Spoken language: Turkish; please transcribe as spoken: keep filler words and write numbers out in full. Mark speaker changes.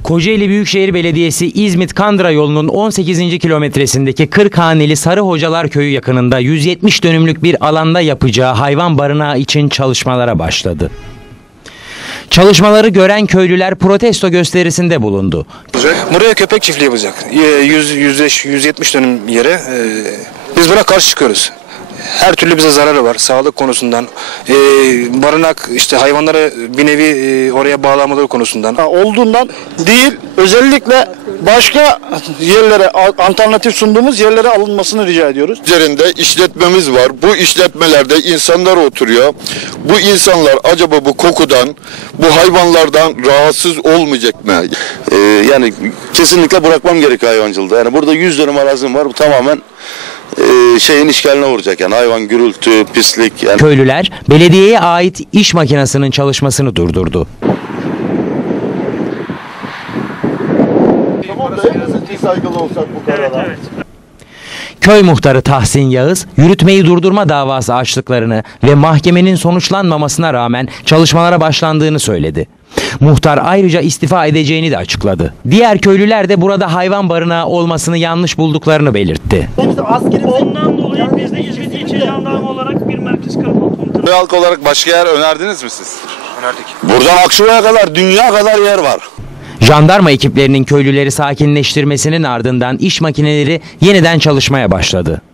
Speaker 1: Kocaeli Büyükşehir Belediyesi İzmit-Kandıra yolunun on sekizinci kilometresindeki Kırkhaneli Sarı Hocalar Köyü yakınında yüz yetmiş dönümlük bir alanda yapacağı hayvan barınağı için çalışmalara başladı. Çalışmaları gören köylüler protesto gösterisinde bulundu.
Speaker 2: Buraya köpek çiftliği yapacak. yüz yetmiş dönüm yere. Biz buna karşı çıkıyoruz. Her türlü bize zararı var sağlık konusundan, e, barınak işte hayvanları bir nevi e, oraya bağlamaları konusundan.
Speaker 3: Olduğundan değil, özellikle başka yerlere, alternatif sunduğumuz yerlere alınmasını rica ediyoruz.
Speaker 4: Üzerinde işletmemiz var. Bu işletmelerde insanlar oturuyor. Bu insanlar acaba bu kokudan, bu hayvanlardan rahatsız olmayacak mı?
Speaker 5: Ee, yani kesinlikle bırakmam gerekiyor hayvancılığı. Yani burada yüz dönüm arazim var. Bu tamamen e, şeyin işgaline uğrayacak. Yani hayvan gürültü, pislik. Yani.
Speaker 1: Köylüler belediyeye ait iş makinesinin çalışmasını durdurdu.
Speaker 5: Tamam da hepimiz saygılı olsak bu karara. Evet, evet.
Speaker 1: Köy muhtarı Tahsin Yağız, yürütmeyi durdurma davası açtıklarını ve mahkemenin sonuçlanmamasına rağmen çalışmalara başlandığını söyledi. Muhtar ayrıca istifa edeceğini de açıkladı. Diğer köylüler de burada hayvan barınağı olmasını yanlış bulduklarını belirtti.
Speaker 6: Ondan dolayı biz de İzmit İlçe Jandarma olarak bir merkez karakol komutanı.
Speaker 4: Köy halkı olarak başka yer önerdiniz mi siz?
Speaker 2: Önerdik.
Speaker 5: Buradan Akçuva'ya kadar, dünya kadar yer var.
Speaker 1: Jandarma ekiplerinin köylüleri sakinleştirmesinin ardından iş makineleri yeniden çalışmaya başladı.